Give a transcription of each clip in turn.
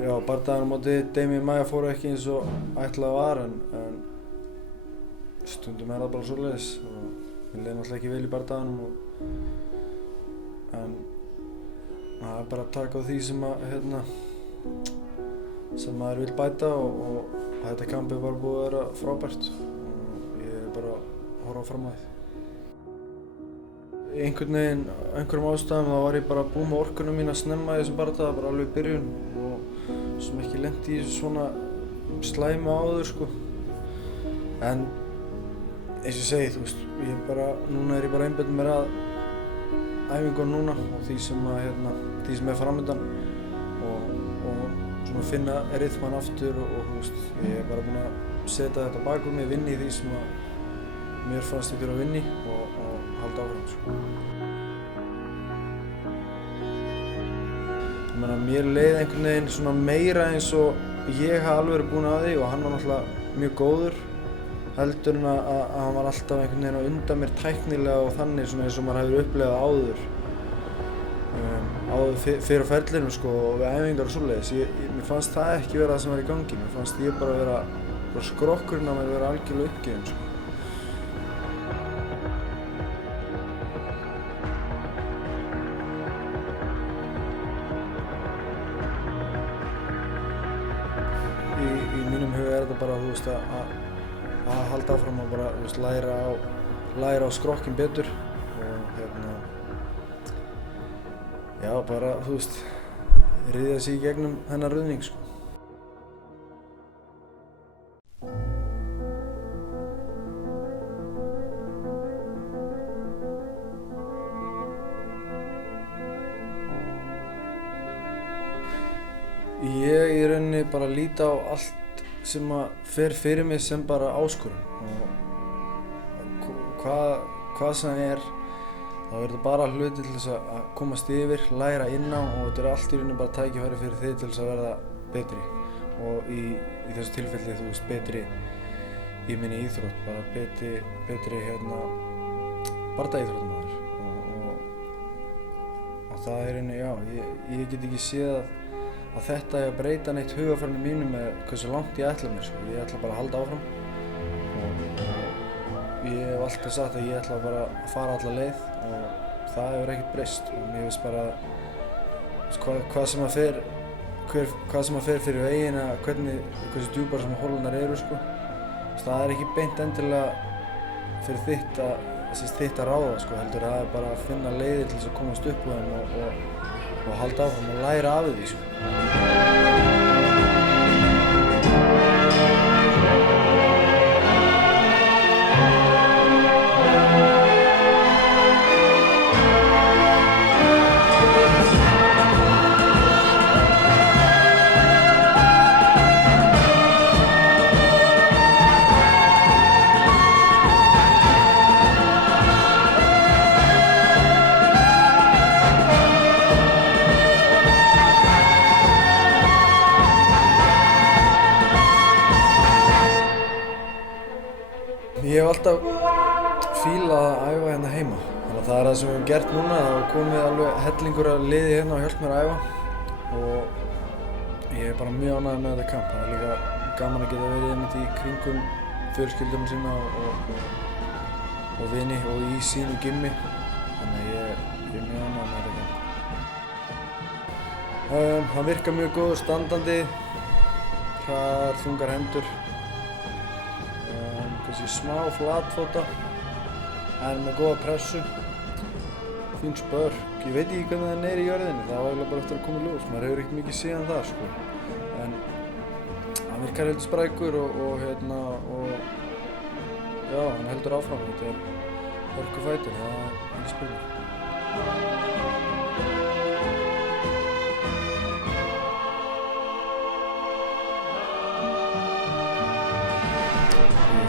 Já, bardaginn á móti Damian Maia fór ekki eins og ætlað var en stundum það bara svoleiðis og mér leið náttúrulega ekki vel í bardaganum en það bara að taka á því sem maður vil bæta og þetta kampið var búið að vera frábært og ég bara að horfa fram á því. Einhverjum ástæðum þá var ég bara búinn með orkuna mína snemma í þessum bardaga, bara alveg í byrjun og sem ekki lenti í svona slæmi áður sko. En eins og ég segi, þú veist, núna er ég bara að einbeita mér að æfingunum núna og því sem framöndan og svona finna ryþmann aftur og þú veist, ég er bara búinn að setja þetta bak mig, vinna í því sem mér fannst ég þurfa að vinna í og halda áfram sko. Ég meina, mér leið einhvern veginn svona meira eins og ég hafði alveg verið búinn að því og hann var náttúrulega mjög góður heldur en að hann var alltaf einhvern veginn á undan mér tæknilega og þannig svona eins og maður hefur upplifað áður fyrir á ferlinum sko og við æfingar og svoleiðis. Mér fannst það ekki vera það sem var í gangi, mér fannst ég bara vera skrokkurinn á mér vera algjörlega uppgefinn sko. Í mínum huga er þetta bara, þú veist, að halda áfram og bara, þú veist, læra á skrokkinn betur og já, bara, þú veist, ryðja sig í gegnum þennan ruðning, sko. Ég í rauninni bara líti á allt sem fer fyrir mig sem bara áskorun og hvað sem er þá er þetta bara hluti til þess að komast yfir, læra inn á og þetta er allt í rauninni bara tækifæri fyrir þig til þess að verða betri og í þessu tilfelli, þú veist, betri í minni íþrótt, bara betri bardaíþróttamaður og það er í rauninni, já, ég get ekki séð að þetta er að breyta neitt hugarfarinu mínu með hversu langt ég ætla mér sko. Ég ætla bara að halda áfram og ég hef alltaf sagt að ég ætla bara að fara alla leið og það hefur ekkert breyst og mér finnst bara hvað sem að fer fyrir veginn eða hversu djúpar sem holunar eru sko. Það er ekki beint endilega fyrir þitt að ráða sko, heldur það er bara að finna leiðir til þess að komast upp úr þeim og halda áfram og læra af því sko. Ég hef alltaf fílað að æfa hérna heima, þannig að það er það sem við hefum gert núna. Það hefur komið alveg hellingur af liði hérna og hjálpt mér að æfa og ég er bara mjög ánægður með þetta kamp. Það er líka gaman að geta verið einmitt í kringum fjölskylduna sína og vini og í sínu gymmi, þannig að ég er mjög ánægður með þetta kamp. Hann virkar mjög góður standandi, hraðar, þungar hendur. Kannski smá flatfóta en með góða pressu, fín spörk. Ég veit ekki hvernig það er í jörðinni, það var eiginlega bara eftir að koma í ljós, maður hefur ekkert mikið séð það sko. En hann virkar heldur sprækur og já, hann heldur áfram, þetta er hörkufætur, það er ekki spurning.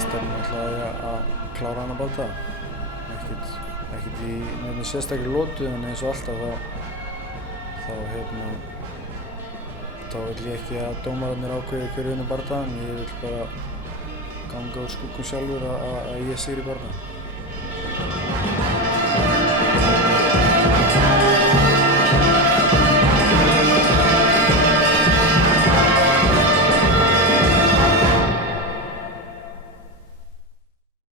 Stefnum alltaf að klára hana bardaga. Ekkert í nefnir sérstakri lotu en eins og alltaf þá vil ég ekki að dómararnir ákveði hver vinur bardagann. Ég vil bara ganga úr skuggum sjálfur að ég sigri bardagann.